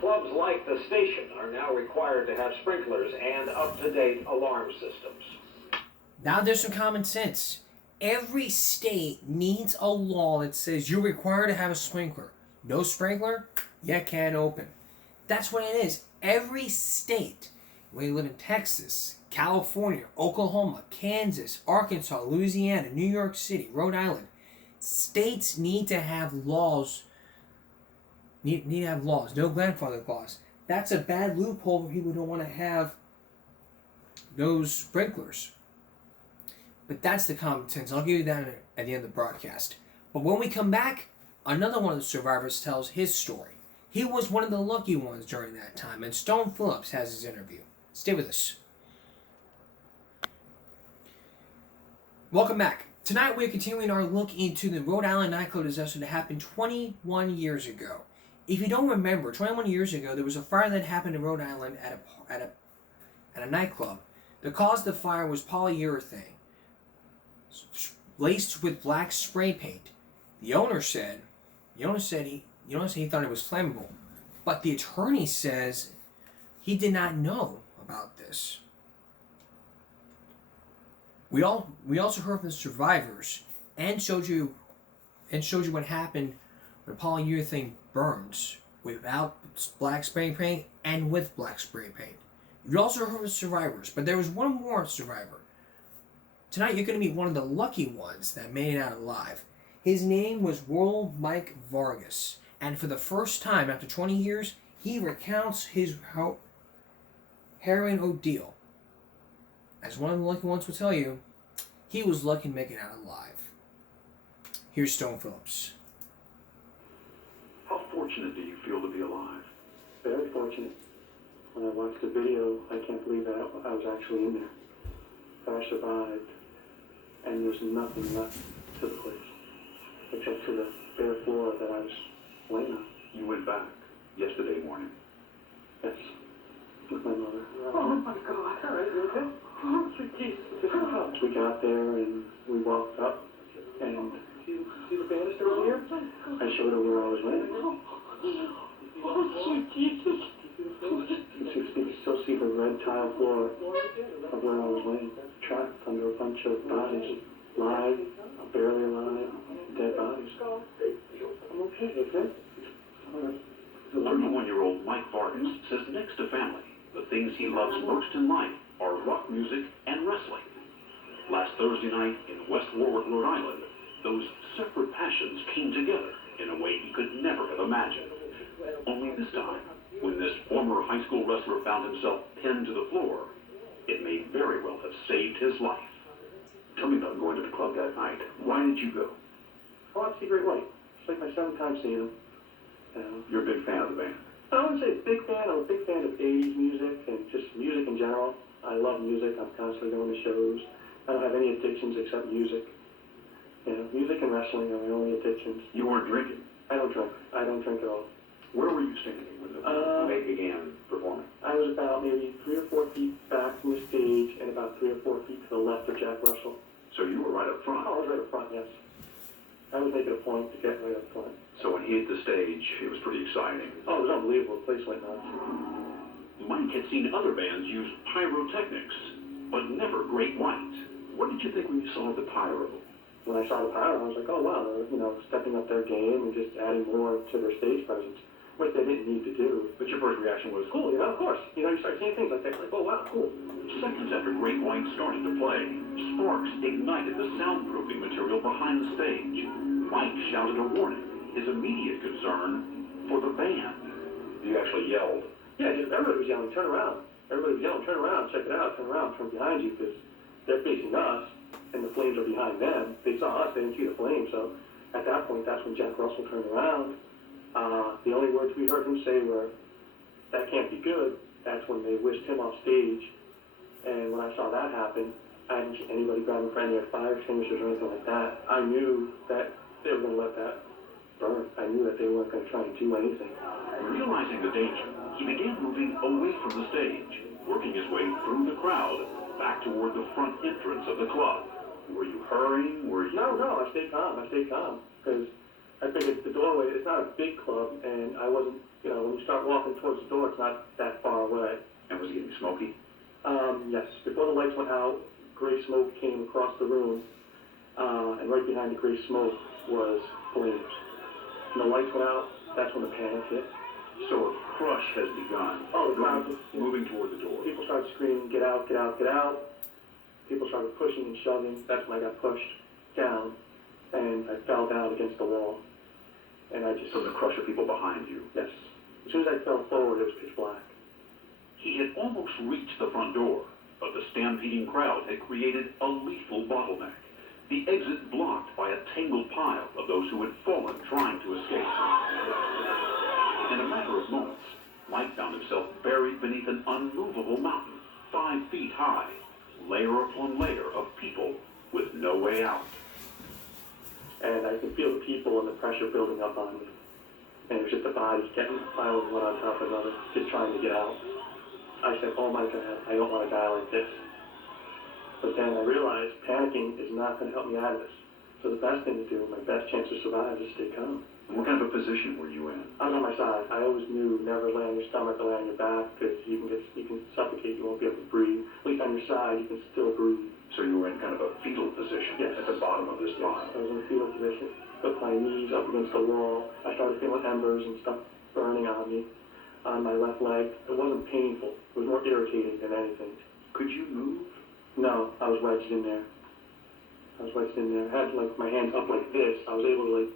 Clubs like the station are now required to have sprinklers and up-to-date alarm systems. Now there's some common sense. Every state needs a law that says you're required to have a sprinkler. No sprinkler, you can't open. That's what it is. Every state, whether you live in Texas, California, Oklahoma, Kansas, Arkansas, Louisiana, New York City, Rhode Island, states need to have laws. Need to have laws. No grandfather clause. That's a bad loophole for people who don't want to have those sprinklers. But that's the common sense. I'll give you that at the end of the broadcast. But when we come back, another one of the survivors tells his story. He was one of the lucky ones during that time, and Stone Phillips has his interview. Stay with us. Welcome back. Tonight we're continuing our look into the Rhode Island nightclub disaster that happened 21 years ago. If you don't remember, 21 years ago there was a fire that happened in Rhode Island at a nightclub. The cause of the fire was polyurethane laced with black spray paint. The owner said he thought it was flammable, but the attorney says he did not know about this. We also heard from the survivors and showed you what happened when polyurethane burns without black spray paint and with black spray paint. You also heard from the survivors, but there was one more survivor. Tonight you're going to meet one of the lucky ones that made it out alive. His name was World Mike Vargas, and for the first time after 20 years, he recounts his heroin ordeal. As one of the lucky ones will tell you, he was lucky to make it out alive. Here's Stone Phillips. How fortunate do you feel to be alive? Very fortunate. When I watched the video, I can't believe that I was actually in there. That I survived, and there's nothing left to the place, except for the bare floor that I was laying on. You went back yesterday morning. Yes, with my mother. Oh my God! All right, you okay? Oh, Jesus! We got there and we walked up, and You see the banister over here? I showed her where I was laying. Oh, sweet Jesus! You can still see the red tile floor of where I was laying, trapped under a bunch of bodies, live, barely alive, dead bodies. I'm okay, okay? All right. The 31-year-old Mike Vargas says next to family, the things he loves most in life are rock music and wrestling. Last Thursday night in West Warwick, Rhode Island, those separate passions came together in a way he could never have imagined. Only this time, when this former high school wrestler found himself pinned to the floor, it may very well have saved his life. Tell me about going to the club that night. Why did you go? I want to see Great White. It's like my 7th time seeing him. You're a big fan of the band. I wouldn't say big fan. I'm a big fan of 80s music and just music in general. I love music. I'm constantly going to shows. I don't have any addictions except music. Music and wrestling are my only addictions. You weren't drinking? I don't drink. I don't drink at all. Where were you standing when they began performing? I was about maybe 3 or 4 feet back from the stage and about 3 or 4 feet to the left of Jack Russell. So you were right up front? Oh, I was right up front, yes. I was making a point to get right up front. So when he hit the stage, it was pretty exciting. Oh, it was unbelievable. The place went nuts. Mike had seen other bands use pyrotechnics, but never Great White. What did you think when you saw the pyro? when I saw the Pyro, I was like, oh wow, they're, you know, stepping up their game and just adding more to their stage presence, which they didn't need to do. But your first reaction was, Cool, you know, of course. You know, you start seeing things like that, like, oh wow, cool. seconds after Great White started to play, sparks ignited the soundproofing material behind the stage. Mike shouted a warning, his immediate concern for the band. You actually yelled. Yeah, just everybody was yelling, turn around. Everybody was yelling, turn around, check it out, turn around, turn behind you, because they're facing us, and the flames are behind them. They saw us, they didn't see the flames, so at that point, that's when Jack Russell turned around. The only words we heard him say were, that can't be good. That's when they whisked him off stage, and when I saw that happen, I didn't see anybody grabbing for any fire extinguishers or anything like that. I knew that they were going to let that burn. I knew that they weren't going to try to do anything. Realizing the danger, he began moving away from the stage, working his way through the crowd back toward the front entrance of the club. Were you hurrying? Were you... No, I stayed calm, because I figured the doorway, it's not a big club, and I wasn't, you know, when you start walking towards the door, it's not that far away. And was it getting smoky? Yes. Before the lights went out, gray smoke came across the room, and right behind the gray smoke was flames. When the lights went out, that's when the panic hit. So a crush has begun. Oh, the crowd was moving toward the door. People started screaming, get out, get out, get out. People started pushing and shoving. That's when I got pushed down, and I fell down against the wall. And I just... So the crush of people behind you? Yes. As soon as I fell forward, it was pitch black. He had almost reached the front door, but the stampeding crowd had created a lethal bottleneck. The exit blocked by a tangled pile of those who had fallen trying to escape. In a matter of moments, Mike found himself buried beneath an unmovable mountain, 5 feet high, layer upon layer of people with no way out. And I could feel the people and the pressure building up on me. And it was just the bodies getting piled one on top of another, just trying to get out. I said, oh my God, I don't want to die like this. But then I realized panicking is not going to help me out of this. So the best thing to do, my best chance to survive, is stay calm. What kind of a position were you in? I was on my side. I always knew never lay on your stomach or lay on your back, because you can suffocate, you won't be able to breathe. At least on your side, you can still breathe. So you were in kind of a fetal position Yes. at the bottom of this pile. I was in a fetal position. Put my knees up against the wall. I started feeling embers and stuff burning on me, on my left leg. It wasn't painful. It was more irritating than anything. Could you move? No, I was wedged in there. I had like my hands up like this. I was able to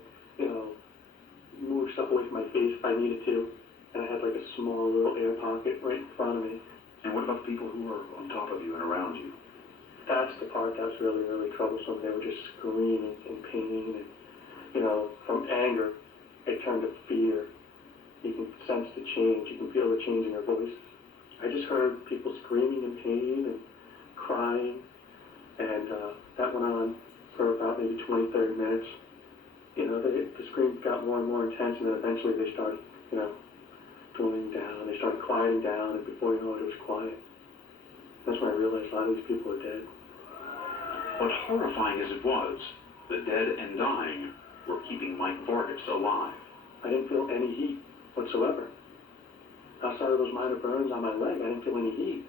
move stuff away from my face if I needed to. And I had like a small little air pocket right in front of me. And what about the people who were on top of you and around you? That's the part that was really, really troublesome. They were just screaming in pain, and, from anger, it turned to fear. You can sense the change. You can feel the change in their voices. I just heard people screaming in pain and crying, and that went on for about maybe 20, 30 minutes. The screams got more and more intense, and then eventually they started, dwindling down. They started quieting down, and before you know it was quiet. That's when I realized a lot of these people are dead. But horrifying as it was, the dead and dying were keeping Mike Vargas alive. I didn't feel any heat whatsoever. Outside of those minor burns on my leg, I didn't feel any heat.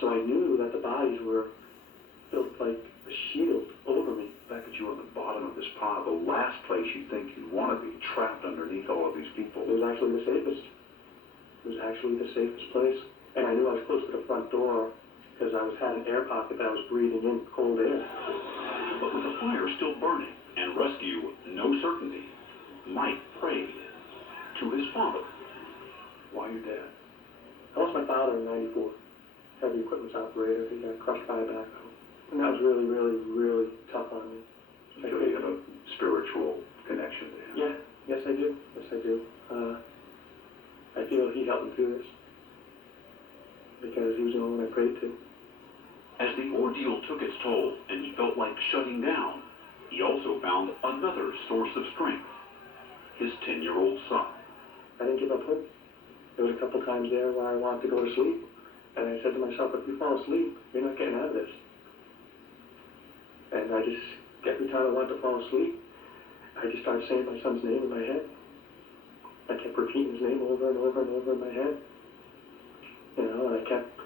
So I knew that the bodies were built like a shield over me. The fact that you were on the bottom of this pile, the last place you think you'd want to be, trapped underneath all of these people. It was actually the safest. It was actually the safest place. And I knew I was close to the front door because I had an air pocket that I was breathing in cold air. But with the fire still burning and rescue no certainty, Mike prayed to his father. Why your dad? I lost my father in '94. Heavy equipment operator. He got crushed by a backhoe. And that was really, really, really tough on me. You feel you have a spiritual connection to him? Yeah. Yes, I do. I feel he helped me through this because he was the only one I prayed to. As the ordeal took its toll and he felt like shutting down, he also found another source of strength, his 10-year-old son. I didn't give up hope. There was a couple times there where I wanted to go to sleep, and I said to myself, if you fall asleep, you're not getting out of this. And every time I wanted to fall asleep, I just started saying my son's name in my head. I kept repeating his name over and over and over in my head. And I kept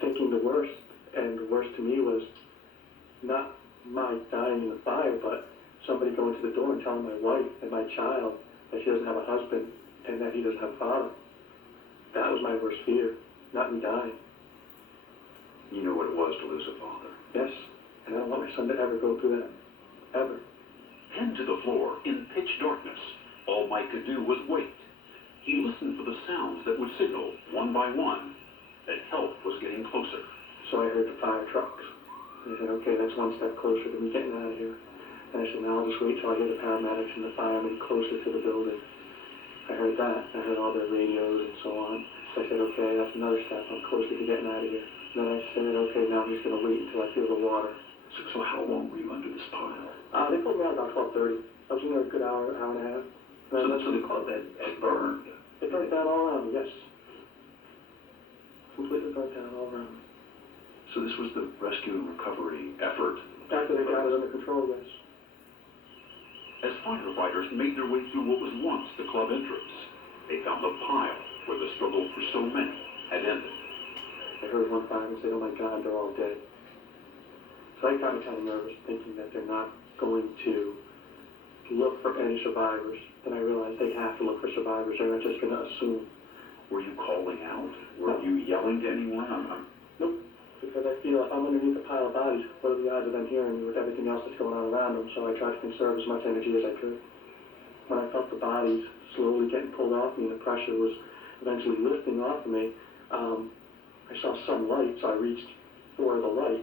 thinking the worst. And the worst to me was not my dying in the fire, but somebody going to the door and telling my wife and my child that she doesn't have a husband and that he doesn't have a father. That was my worst fear, not me dying. You know what it was to lose a father. Yes, and I don't want my son to ever go through that, ever. Pinned to the floor in pitch darkness, all Mike could do was wait. He listened for the sounds that would signal, one by one, that help was getting closer. So I heard the fire trucks. And I said, okay, that's one step closer to me getting out of here. And I said, now I'll just wait till I hear the paramedics and the firemen closer to the building. I heard that. I heard all their radios and so on. So I said, okay, that's another step. I'm closer to getting out of here. And then I said, okay, now I'm just going to wait until I feel the water. So how long were you under this pile? They pulled me out about 12:30. I was in there a good hour and a half. So the club had burned? It burned down all around me, yes. Completely burnt down all around me. So this was the rescue and recovery effort? After they got it under control, yes. As firefighters made their way through what was once the club entrance, they found the pile where the struggle for so many had ended. I heard one fireman say, oh my God, they're all dead. So I got kind of nervous, thinking that they're not going to look for any survivors. Then I realized they have to look for survivors. They're not just going to assume. Were you calling out? Were you yelling to anyone? Nope. Because I feel if I'm underneath a pile of bodies, what are the odds of them hearing me with everything else that's going on around them? So I tried to conserve as much energy as I could. When I felt the bodies slowly getting pulled off me and the pressure was eventually lifting off of me, I saw some light, so I reached for the light.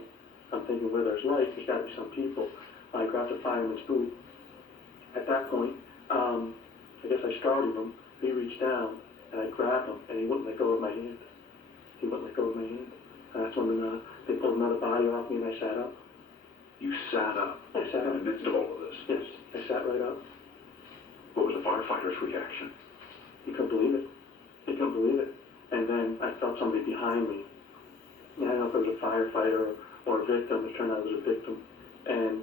I'm thinking, where there's light, there's got to be some people. I grabbed the fireman's boot. At that point, I guess I startled him. He reached down, and I grabbed him, and he wouldn't let go of my hand. He wouldn't let go of my hand. And that's when they pulled another body off me, and I sat up. You sat up? I sat up. In the midst of all of this? Yes, I sat right up. What was the firefighter's reaction? He couldn't believe it. He couldn't believe it. And then I felt somebody behind me. I don't know if it was a firefighter or a victim. It turned out it was a victim. And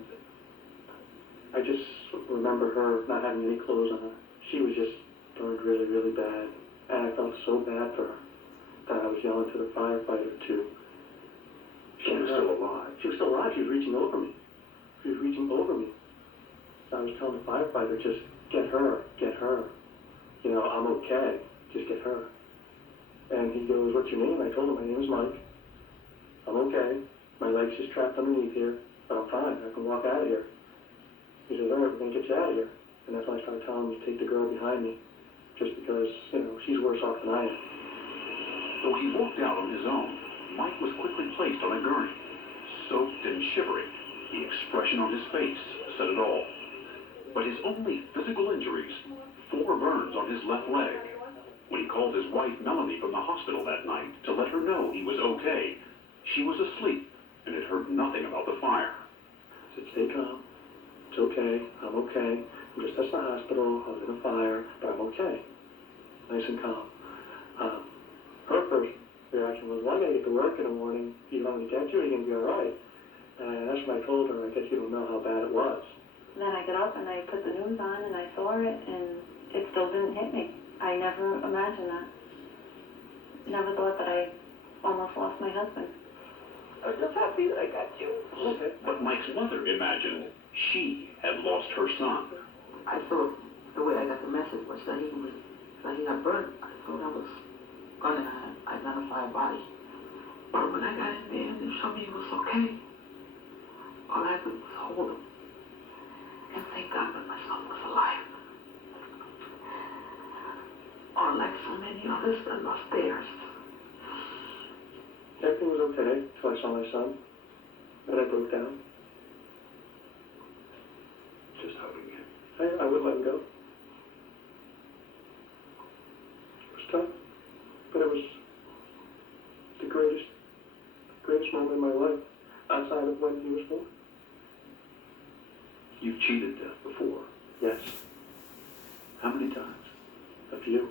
I just remember her not having any clothes on her. She was just burned really, really bad. And I felt so bad for her that I was yelling to the firefighter to... She was still alive. She was still alive. She was reaching over me. She was reaching over me. So I was telling the firefighter, just get her, get her. You know, I'm okay. Just get her. And he goes, what's your name? I told him, my name is Mike. I'm okay. My leg's just trapped underneath here, but I'm fine. I can walk out of here. He says, all right, we're going to get you out of here. And that's when I started telling him to take the girl behind me, just because, you know, she's worse off than I am. Though he walked out on his own, Mike was quickly placed on a gurney. Soaked and shivering, the expression on his face said it all. But his only physical injuries, 4 burns on his left leg. When he called his wife Melanie from the hospital that night to let her know he was okay, she was asleep and had heard nothing about the fire. I said, stay calm. It's okay. I'm okay. I'm just at the hospital. I was in a fire, but I'm okay. Nice and calm. Her first reaction was, well, I gotta get to work in the morning. You want me to get you? Are you gonna be all right? And that's when I told her, I guess you don't know how bad it was. Then I got up and I put the news on and I saw it, and it still didn't hit me. I never imagined that. Never thought that I almost lost my husband. I was just happy that I got you. But Mike's mother imagined she had lost her son. I thought the way I got the message was that he got burnt. I thought I was gonna identify a body. But when I got in there and they showed me he was okay, all I could do was hold him and thank God that my son was alive. Unlike so many others that lost theirs. Everything was okay until I saw my son. Then I broke down. Just hugging him. I wouldn't let him go. It was tough, but it was the greatest moment in my life outside of when he was born. You've cheated death before? Yes. How many times? A few.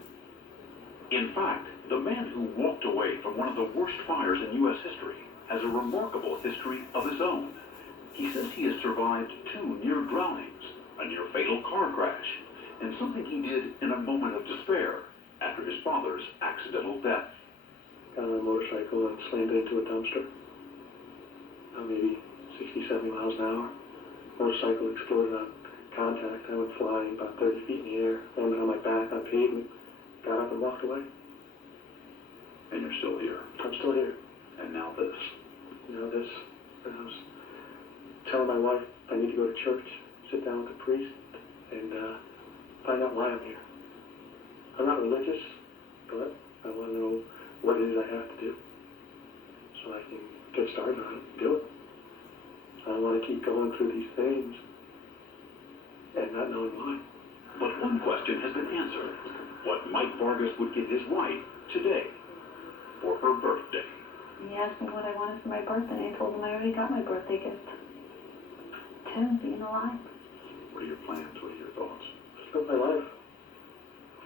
In fact, the man who walked away from one of the worst fires in U.S. history has a remarkable history of his own. He says he has survived 2 near drownings, a near fatal car crash, and something he did in a moment of despair after his father's accidental death. Got on a motorcycle and slammed it into a dumpster. Maybe 60, 70 miles an hour. Motorcycle exploded on contact. I went flying about 30 feet in the air, landed on my back on pavement, got up and walked away. And you're still here. I'm still here. And now this. Now this. And I was telling my wife I need to go to church, sit down with the priest, and find out why I'm here. I'm not religious, but I want to know what it is I have to do so I can get started on it and do it. I don't want to keep going through these things and not knowing why. But one question has been answered. What Mike Vargas would give his wife today for her birthday. He asked me what I wanted for my birthday, and I told him I already got my birthday gift. Tim, being alive. What are your plans? What are your thoughts? Live my life.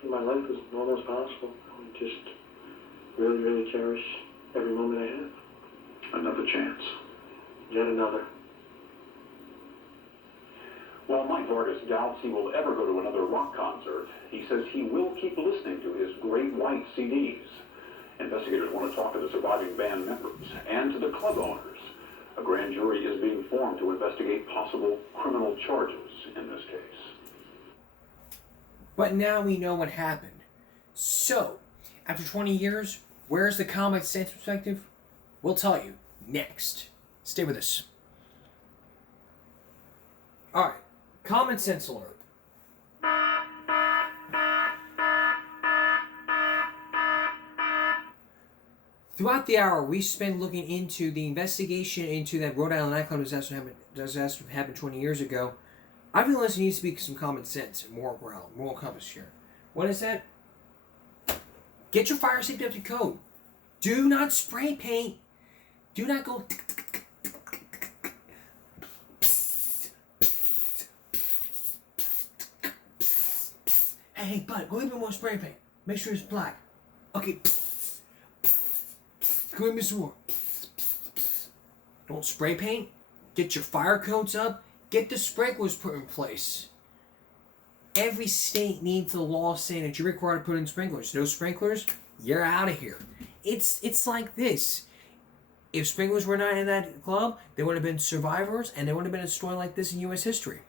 Live my life as normal as possible. And just really, really cherish every moment I have. Another chance. Yet another. While Mike Vargas doubts he will ever go to another rock concert, he says he will keep listening to his Great White CDs. Investigators want to talk to the surviving band members and to the club owners. A grand jury is being formed to investigate possible criminal charges in this case. But now we know what happened. So, after 20 years, where's the common sense perspective? We'll tell you next. Stay with us. Alright, common sense alert. Throughout the hour, we spent looking into the investigation into that Rhode Island nightclub disaster happened 20 years ago. I feel there needs to be some common sense and moral compass here. What is that? Get your fire safety up to code. Do not spray paint. Do not go. Hey, bud, go a little bit more spray paint. Make sure it's black. Okay. Go ahead, Mr. Moore. Don't spray paint. Get your fire codes up. Get the sprinklers put in place. Every state needs a law saying that you're required to put in sprinklers. No sprinklers, you're out of here. It's like this. If sprinklers were not in that club, there would have been survivors, and there would have been a story like this in U.S. history.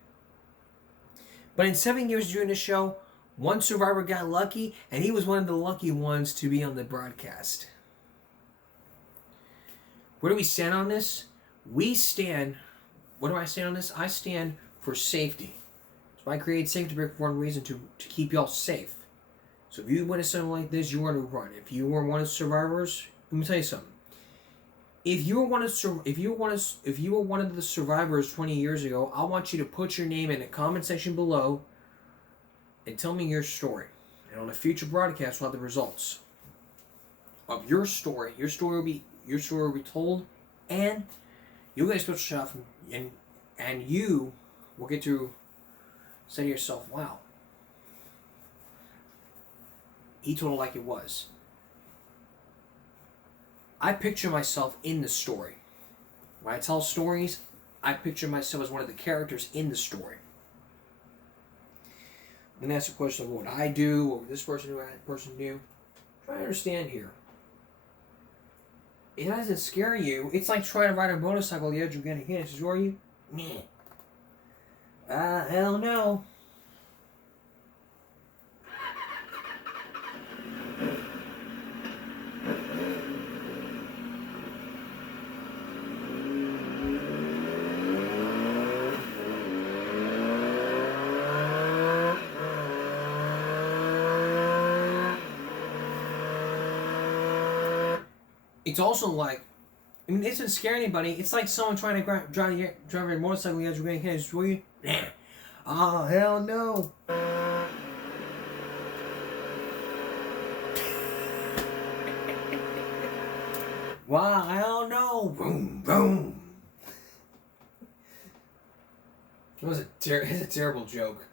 But in 7 years doing the show, one survivor got lucky, and he was one of the lucky ones to be on the broadcast. Where do we stand on this? We stand... What do I stand on this? I stand for safety. So I create safety for one reason, to keep y'all safe. So if you witness something like this, you are to run. If you were one of the survivors, let me tell you something. If you were one of the survivors 20 years ago, I want you to put your name in the comment section below and tell me your story. And on a future broadcast, we'll have the results of your story. Your story will be told, and you'll get a special shout from, and you will get to say to yourself, "Wow, he told it like it was." I picture myself in the story. When I tell stories, I picture myself as one of the characters in the story. Then ask the question of what would I do, what would this person do, what that person do. Try to understand here. It doesn't scare you. It's like trying to ride a motorcycle on the edge of getting hit. It says, "Who are you?" Meh. Hell no. It's also like, I mean, it doesn't scare anybody. It's like someone trying to drive a motorcycle on the edge of getting hit. Were you? Nah. Oh, hell no. Wow, hell no. Boom, boom. It's a terrible joke.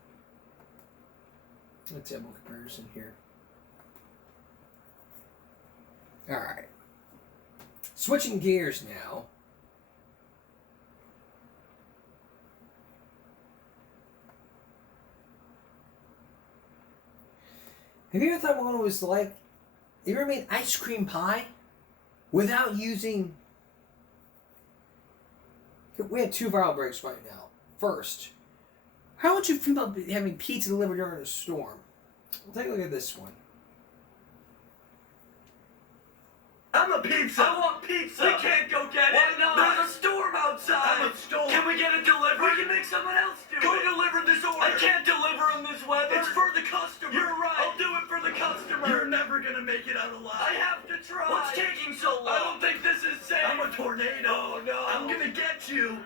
A terrible comparison here. Alright. Switching gears now. Have you ever thought what it was like? You ever made ice cream pie without using We have 2 viral breaks right now. First, how would you feel about having pizza delivered during a storm? We'll take a look at this one. I'm a pizza. I want pizza. We can't go get it. Why not? There's a storm outside. I'm a storm. Can we get it delivered? We can make someone else do it. Go deliver this order. I can't deliver in this weather. It's for the customer. You're right. I'll do it for the customer. You're never gonna make it out alive. I have to try. What's taking so long? I don't think this is safe. I'm a tornado. Oh no. I'm gonna get you.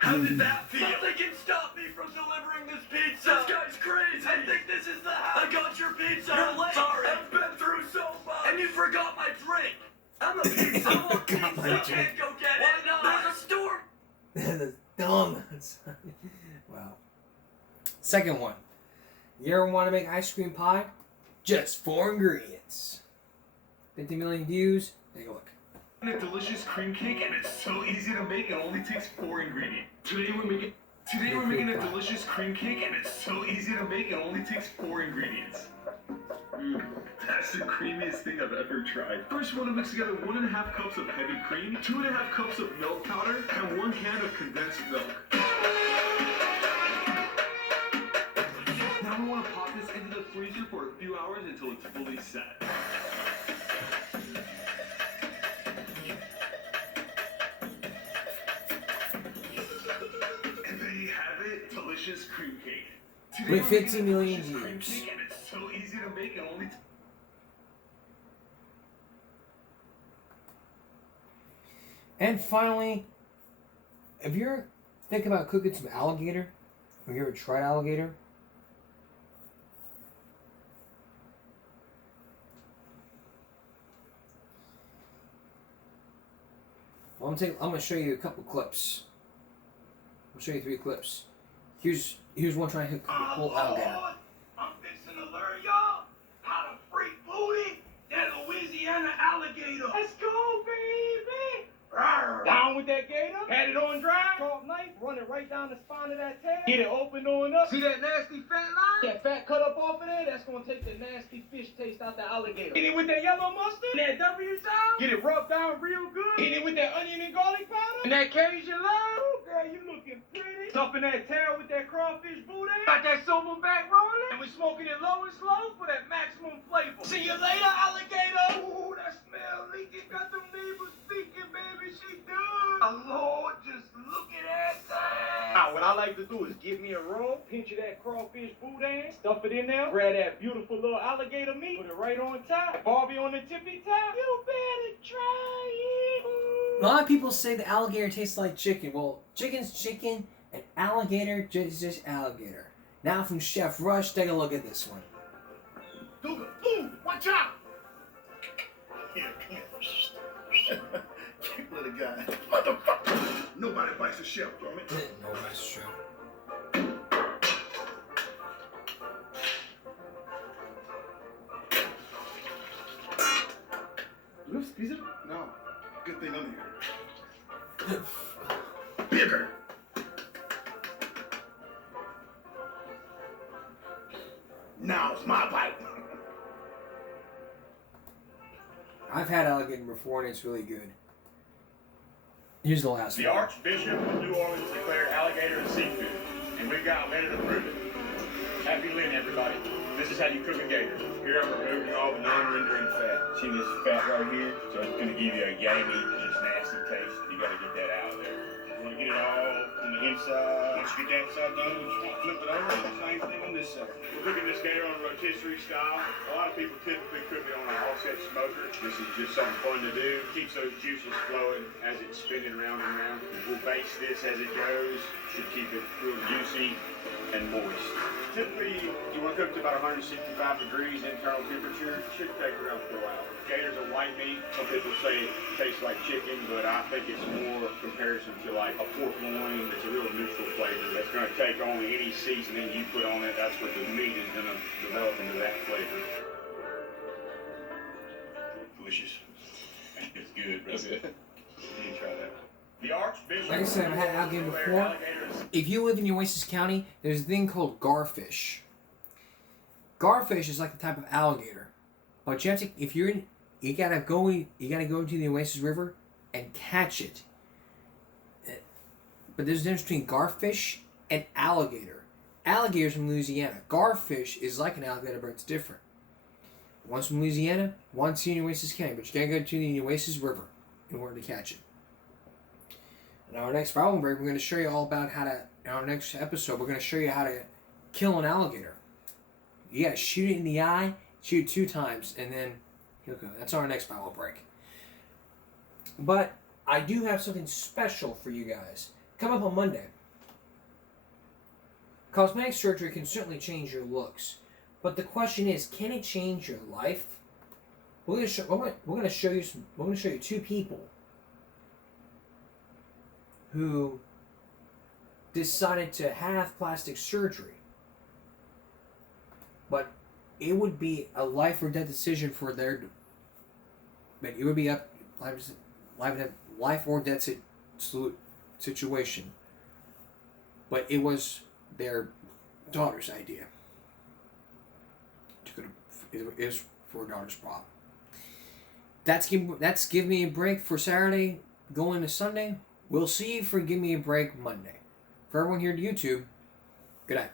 How did that feel? Nothing can stop me from delivering this pizza. This guy's crazy. I think this is the house. I got your pizza. You're late. Sorry. I've been through so much. And you forgot my drink. I'm a pizza. I want pizza. I can't go get it. Why not? There's a storm. That's dumb. Wow. Second one. You ever want to make ice cream pie? Just 4 ingredients. 50 million views. Take a look. A delicious cream cake, and it's so easy to make. It only takes 4 ingredients. Today we're making a delicious cream cake, and it's so easy to make. It only takes 4 ingredients. That's the creamiest thing I've ever tried. First, you want to mix together 1.5 cups of heavy cream, 2.5 cups of milk powder, and 1 can of condensed milk. Now we want to pop this into the freezer for a few hours until it's fully set. And there you have it, delicious cream cake. Today With we're 50 making a million delicious cream views. cake, and it's so easy to make. It only And finally, if you're thinking about cooking some alligator, have you ever tried alligator? Well, I'm gonna show you a couple clips. I'll show you 3 clips. Here's one trying to cook the whole alligator. I'm fixing to learn y'all how to freak booty that Louisiana alligator. Let's go, baby! Down with that gator, had it on dry, sharp knife, run it right down the spine of that tail, get it open on up. See that nasty fat line? That fat cut up off of there, that's gonna take the nasty fish taste out the alligator. Hit it with that yellow mustard, that W sauce, get it rubbed down real good, hit it with that onion and garlic powder, and that Cajun love. Ooh, girl, you looking pretty. Stuffing that tail with that crawfish boudin, got that silverback rolling, and we smoking it low and slow for that maximum flavor. See you later, alligator. Ooh, that smell leaking, got them neighbors speaking, baby, she good. Lord, just look at that thing. Now, what I like to do is get me a roll, pinch of that crawfish boudin, stuff it in there, grab that beautiful little alligator meat, put it right on top, Barbie on the tippy top. You better try it. A lot of people say the alligator tastes like chicken. Well, chicken's chicken, and alligator is just alligator. Now from Chef Rush, take a look at this one. Duga, ooh, watch out! Here, come here. Cute little guy. Motherfucker! Nobody bites a chef, damn it. No, that's true. Do you squeeze it? No. Good thing I'm here. Bigger! Now's my bite. I've had alligator before, and it's really good. Here's the last The one. Archbishop of New Orleans declared alligator a seafood, and we've got a letter to prove it. Happy Lent, everybody. This is how you cook a gator. Here I'm removing all the non-rendering fat. See this fat right here? So it's going to give you a gamey, just nasty taste. You got to get that out of there. You want to get it all on the inside. Once you get that side done, you just want to flip it over. And the same thing on this side. We're cooking this gator on a rotisserie style. A lot of people typically cook it on an offset smoker. This is just something fun to do. Keeps those juices flowing as it's spinning round and round. We'll baste this as it goes. Should keep it real juicy and moist. Typically, you want to cook to about 165 degrees internal temperature. Should take around 4 hours. Gator's a white meat. Some people say it tastes like chicken, but I think it's more comparison to like a pork loin. It's a real neutral flavor that's going to take on any seasoning you put on it. That's what the meat is going to develop into that flavor. Delicious. It's good, bro. You need to try that. The Archbishop. Like I said, I've had alligator before. If you live in Oasis County, there's a thing called garfish. Garfish is like the type of alligator, but you have to, if you're in, you gotta go to the Oasis River and catch it. But there's a difference between garfish and alligator. Alligator's from Louisiana. Garfish is like an alligator, but it's different. One's from Louisiana, one's in Nueces County, but you gotta go to the Nueces River in order to catch it. In our next following break, we're going to show you all about how to, in our next episode, we're going to show you how to kill an alligator. You gotta shoot it in the eye, shoot it 2 times, and then he'll go. That's our next follow break. But I do have something special for you guys. Come up on Monday. Cosmetic surgery can certainly change your looks. But the question is, can it change your life? We're going to show you 2 people who decided to have plastic surgery. But it would be a life or death decision for their. But it would be up life or death situation. But it was their daughter's idea. It is for her daughter's prom. That's Give Me a Break for Saturday, going to Sunday. We'll see you for Give Me a Break Monday. For everyone here at YouTube, good night.